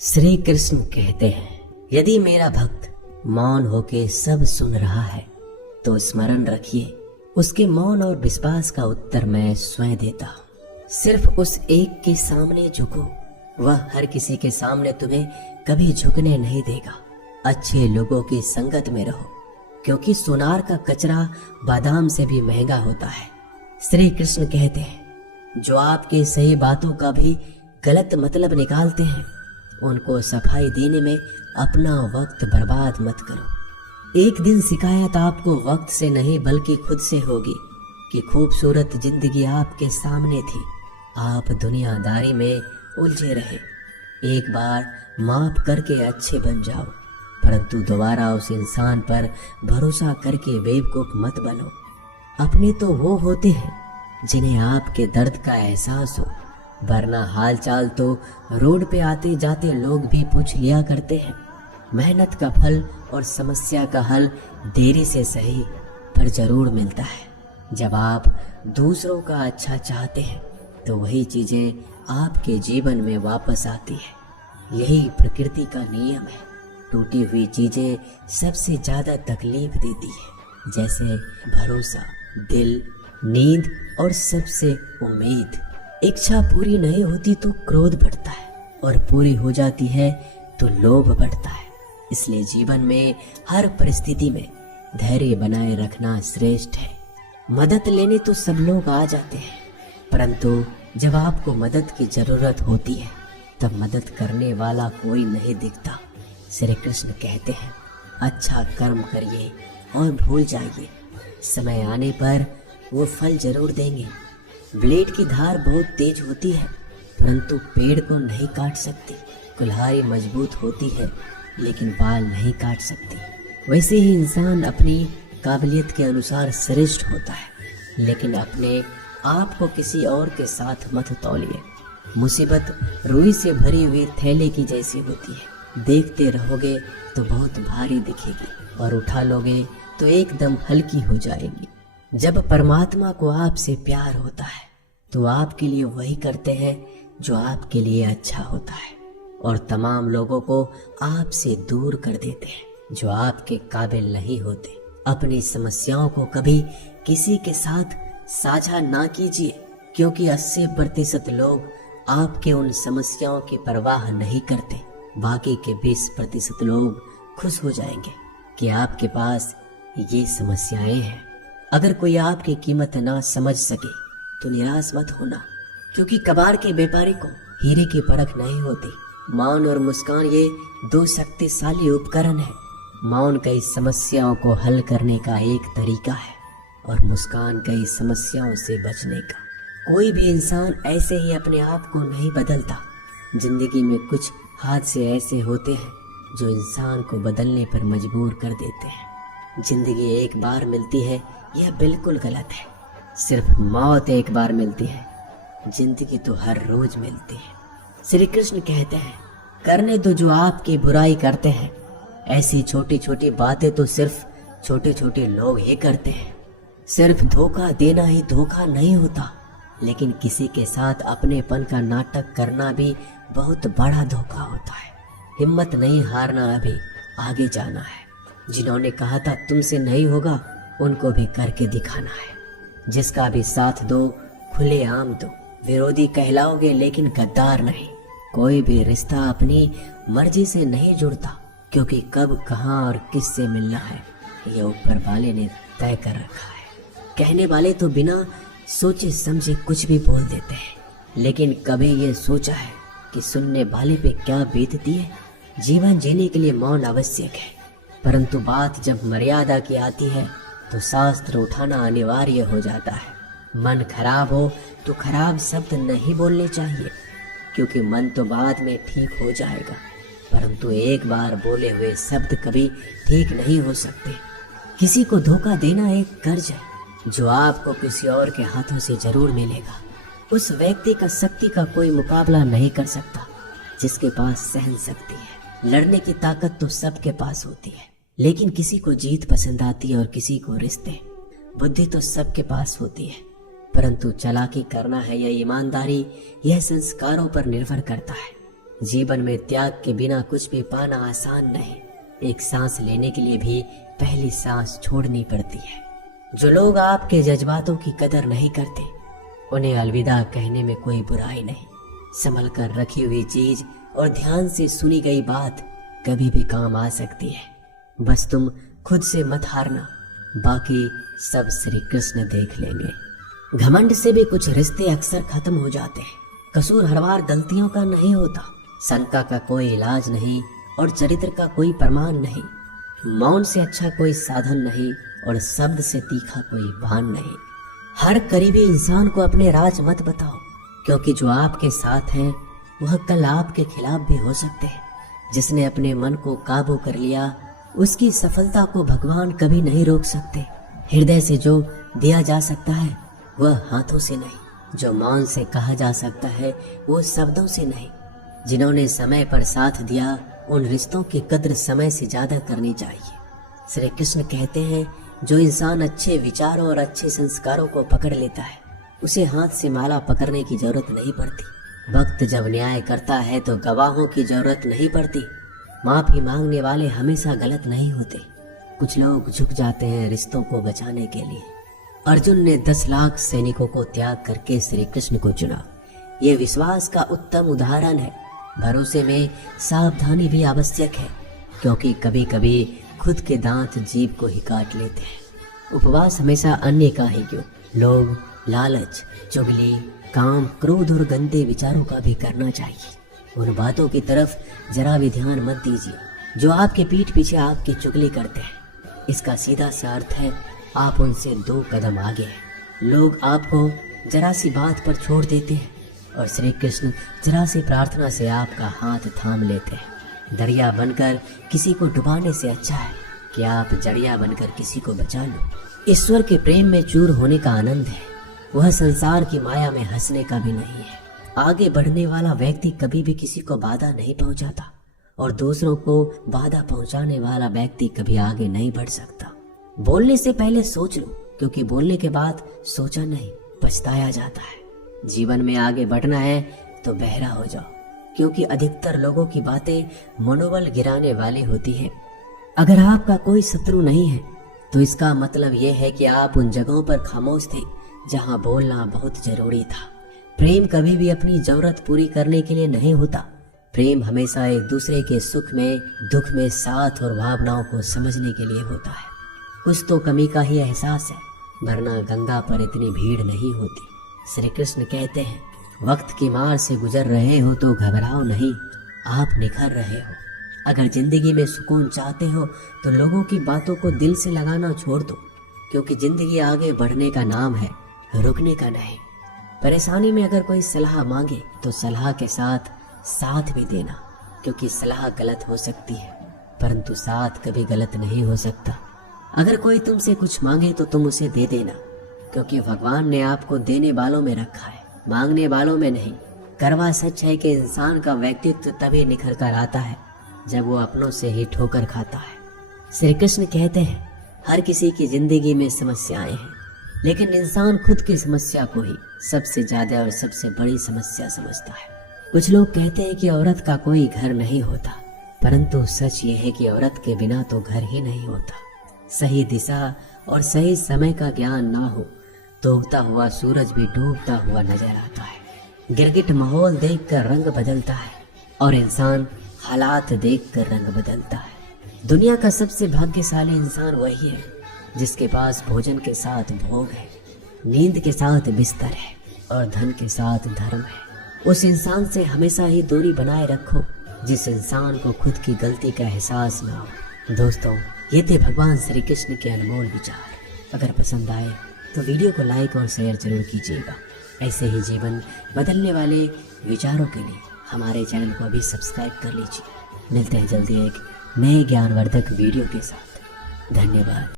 श्री कृष्ण कहते हैं, यदि मेरा भक्त मौन होके सब सुन रहा है तो स्मरण रखिए, उसके मौन और विश्वास का उत्तर मैं स्वयं देता हूँ। सिर्फ उस एक के सामने झुको, वह हर किसी के सामने तुम्हें कभी झुकने नहीं देगा। अच्छे लोगों की संगत में रहो, क्योंकि सोनार का कचरा बादाम से भी महंगा होता है। श्री कृष्ण कहते हैं, जो आपके सही बातों का भी गलत मतलब निकालते हैं, उनको सफाई देने में अपना वक्त बर्बाद मत करो। एक दिन शिकायत आपको वक्त से नहीं बल्कि खुद से होगी कि खूबसूरत जिंदगी आपके सामने थी, आप दुनियादारी में उलझे रहे। एक बार माफ करके अच्छे बन जाओ, परंतु दोबारा उस इंसान पर भरोसा करके बेवकूफ मत बनो। अपने तो वो होते हैं जिन्हें आपके दर्द का एहसास हो, वरना हालचाल तो रोड पे आते जाते लोग भी पूछ लिया करते हैं। मेहनत का फल और समस्या का हल देरी से सही पर जरूर मिलता है। जब आप दूसरों का अच्छा चाहते हैं तो वही चीजें आपके जीवन में वापस आती है। यही प्रकृति का नियम है। टूटी हुई चीजें सबसे ज्यादा तकलीफ देती है, जैसे भरोसा, दिल, नींद और सबसे उम्मीद। इच्छा पूरी नहीं होती तो क्रोध बढ़ता है, और पूरी हो जाती है तो लोभ बढ़ता है। इसलिए जीवन में हर परिस्थिति में धैर्य बनाए रखना श्रेष्ठ है। मदद लेने तो सब लोग आ जाते हैं, परंतु जब आपको मदद की जरूरत होती है तब मदद करने वाला कोई नहीं दिखता। श्री कृष्ण कहते हैं, अच्छा कर्म करिए और भूल जाइए, समय आने पर वो फल जरूर देंगे। ब्लेड की धार बहुत तेज होती है, परंतु पेड़ को नहीं काट सकती। कुल्हाड़ी मजबूत होती है, लेकिन बाल नहीं काट सकती। वैसे ही इंसान अपनी काबिलियत के अनुसार श्रेष्ठ होता है, लेकिन अपने आप को किसी और के साथ मत तौलिए। मुसीबत रुई से भरी हुई थैले की जैसी होती है, देखते रहोगे तो बहुत भारी दिखेगी और उठा लोगे तो एकदम हल्की हो जाएगी। जब परमात्मा को आपसे प्यार होता है तो आपके लिए वही करते हैं जो आपके लिए अच्छा होता है, और तमाम लोगों को आपसे दूर कर देते हैं जो आपके काबिल नहीं होते। अपनी समस्याओं को कभी किसी के साथ साझा ना कीजिए, क्योंकि 80% लोग आपके उन समस्याओं की परवाह नहीं करते। बाकी के 20% लोग खुश हो जाएंगे कि आपके पास ये समस्याएं हैं। अगर कोई आपकी कीमत ना समझ सके तो निराश मत होना, क्योंकि कबाड़ के व्यापारी को हीरे की परख नहीं होती। मौन और मुस्कान ये दो शक्तिशाली उपकरण है। मौन कई समस्याओं को हल करने का एक तरीका है, और मुस्कान कई समस्याओं से बचने का। कोई भी इंसान ऐसे ही अपने आप को नहीं बदलता। जिंदगी में कुछ हादसे ऐसे होते हैं जो इंसान को बदलने पर मजबूर कर देते हैं। जिंदगी एक बार मिलती है, यह बिल्कुल गलत है। सिर्फ मौत एक बार मिलती है, जिंदगी तो हर रोज मिलती है। श्री कृष्ण कहते हैं, करने दो जो आपकी बुराई करते हैं। ऐसी छोटी छोटी बातें तो सिर्फ छोटे छोटे लोग ही करते हैं। सिर्फ धोखा देना ही धोखा नहीं होता, लेकिन किसी के साथ अपनेपन का नाटक करना भी बहुत बड़ा धोखा होता है। हिम्मत नहीं हारना, अभी आगे जाना है। जिन्होंने कहा था तुमसे नहीं होगा, उनको भी करके दिखाना है। जिसका भी साथ दो, खुले आम दो। विरोधी कहलाओगे लेकिन गद्दार नहीं। कोई भी रिश्ता अपनी मर्जी से नहीं जुड़ता, क्योंकि कब, कहाँ और किससे मिलना है ये ऊपर वाले ने तय कर रखा है। कहने वाले तो बिना सोचे समझे कुछ भी बोल देते हैं, लेकिन कभी ये सोचा है कि सुनने वाले पे क्या बीतती है? जीवन जीने के लिए मौन आवश्यक है, परंतु बात जब मर्यादा की आती है तो शास्त्र उठाना अनिवार्य हो जाता है। मन खराब हो तो खराब शब्द नहीं बोलने चाहिए, क्योंकि मन तो बाद में ठीक हो जाएगा, परंतु एक बार बोले हुए शब्द कभी ठीक नहीं हो सकते। किसी को धोखा देना एक कर्ज है जो आपको किसी और के हाथों से जरूर मिलेगा। उस व्यक्ति का शक्ति का कोई मुकाबला नहीं कर सकता जिसके पास सहन शक्ति है। लड़ने की ताकत तो सबके पास होती है, लेकिन किसी को जीत पसंद आती है और किसी को रिश्ते। बुद्धि तो सबके पास होती है, परंतु चालाकी करना है या ईमानदारी, यह संस्कारों पर निर्भर करता है। जीवन में त्याग के बिना कुछ भी पाना आसान नहीं। एक सांस लेने के लिए भी पहली सांस छोड़नी पड़ती है। जो लोग आपके जज्बातों की कदर नहीं करते, उन्हें अलविदा कहने में कोई बुराई नहीं। संभल कर रखी हुई चीज और ध्यान से सुनी गई बात कभी भी काम आ सकती है। बस तुम खुद से मत हारना, बाकी सब श्री कृष्ण देख लेंगे। घमंड से भी कुछ रिश्ते अक्सर खत्म हो जाते हैं। कसूर हर बार गलतियों का नहीं होता। शंका का कोई इलाज नहीं और चरित्र का कोई प्रमाण नहीं। मौन से अच्छा कोई साधन नहीं और शब्द से तीखा कोई बाण नहीं। हर करीबी इंसान को अपने राज मत बताओ, क्योंकि जो आपके साथ हैं वह कल आपके खिलाफ भी हो सकते हैं। जिसने अपने मन को काबू कर लिया, उसकी सफलता को भगवान कभी नहीं रोक सकते। हृदय से जो दिया जा सकता है वह हाथों से नहीं। जो मौन से कहा जा सकता है वो शब्दों से नहीं। जिन्होंने समय पर साथ दिया, उन रिश्तों की कद्र समय से ज्यादा करनी चाहिए। श्री कृष्ण कहते हैं, जो इंसान अच्छे विचारों और अच्छे संस्कारों को पकड़ लेता है, उसे हाथ से माला पकड़ने की जरूरत नहीं पड़ती। वक्त जब न्याय करता है तो गवाहों की जरूरत नहीं पड़ती। माफी मांगने वाले हमेशा गलत नहीं होते। कुछ लोग झुक जाते हैं रिश्तों को बचाने के लिए। अर्जुन ने 10 लाख सैनिकों को त्याग करके श्री कृष्ण को चुना। ये विश्वास का उत्तम उदाहरण है। भरोसे में सावधानी भी आवश्यक है, क्योंकि कभी कभी खुद के दांत जीभ को ही काट लेते हैं। उपवास हमेशा अन्य का ही क्यों, लोग लालच, चुगली, काम, क्रोध और गंदे विचारों का भी करना चाहिए। उन बातों की तरफ जरा भी ध्यान मत दीजिए जो आपके पीठ पीछे आपकी चुगली करते हैं। इसका सीधा सा अर्थ है आप उनसे 2 कदम आगे हैं। लोग आपको जरा सी बात पर छोड़ देते हैं और श्री कृष्ण जरा सी प्रार्थना से आपका हाथ थाम लेते हैं। दरिया बनकर किसी को डुबाने से अच्छा है कि आप जड़िया बनकर किसी को बचा लो। ईश्वर के प्रेम में चूर होने का आनंद है, वह संसार की माया में हंसने का भी नहीं है। आगे बढ़ने वाला व्यक्ति कभी भी किसी को बाधा नहीं पहुंचाता और दूसरों को बाधा पहुंचाने वाला व्यक्ति कभी आगे नहीं बढ़ सकता। बोलने से पहले सोच लो, क्योंकि बोलने के बाद सोचा नहीं पछताया जाता है। जीवन में आगे बढ़ना है तो बहरा हो जाओ, क्योंकि अधिकतर लोगों की बातें मनोबल गिराने वाली होती है। अगर आपका कोई शत्रु नहीं है तो इसका मतलब यह है कि आप उन जगहों पर खामोश थे जहां बोलना बहुत जरूरी था। प्रेम कभी भी अपनी जरूरत पूरी करने के लिए नहीं होता। प्रेम हमेशा एक दूसरे के सुख में दुख में साथ और भावनाओं को समझने के लिए होता है। कुछ तो कमी का ही एहसास है, वरना गंगा पर इतनी भीड़ नहीं होती। श्री कृष्ण कहते हैं, वक्त की मार से गुजर रहे हो तो घबराओ नहीं, आप निखर रहे हो। अगर जिंदगी में सुकून चाहते हो तो लोगों की बातों को दिल से लगाना छोड़ दो, क्योंकि जिंदगी आगे बढ़ने का नाम है, रुकने का नहीं। परेशानी में अगर कोई सलाह मांगे तो सलाह के साथ भी देना, क्योंकि सलाह गलत हो सकती है परंतु साथ कभी गलत नहीं हो सकता। अगर कोई तुमसे कुछ मांगे तो तुम उसे दे देना, क्योंकि भगवान ने आपको देने वालों में रखा है, मांगने वालों में नहीं। कड़वा सच है कि इंसान का व्यक्तित्व तभी निखर कर आता है जब वो अपनों से ही ठोकर खाता है। श्री कृष्ण कहते हैं, हर किसी की जिंदगी में समस्याएं हैं, लेकिन इंसान खुद की समस्या को ही सबसे ज्यादा और सबसे बड़ी समस्या समझता है। कुछ लोग कहते हैं कि औरत का कोई घर नहीं होता, परंतु सच ये है कि औरत के बिना तो घर ही नहीं होता। सही दिशा और सही समय का ज्ञान ना हो तो उगता हुआ सूरज भी डूबता हुआ नजर आता है। गिरगिट माहौल देखकर रंग बदलता है और इंसान हालात देखकर रंग बदलता है। दुनिया का सबसे भाग्यशाली इंसान वही है जिसके पास भोजन के साथ भोग है, नींद के साथ बिस्तर है और धन के साथ धर्म है। उस इंसान से हमेशा ही दूरी बनाए रखो जिस इंसान को खुद की गलती का एहसास ना हो। दोस्तों, ये थे भगवान श्री कृष्ण के अनमोल विचार। अगर पसंद आए तो वीडियो को लाइक और शेयर जरूर कीजिएगा। ऐसे ही जीवन बदलने वाले विचारों के लिए हमारे चैनल को अभी सब्सक्राइब कर लीजिए। मिलते हैं जल्दी एक नए ज्ञानवर्धक वीडियो के साथ। धन्यवाद।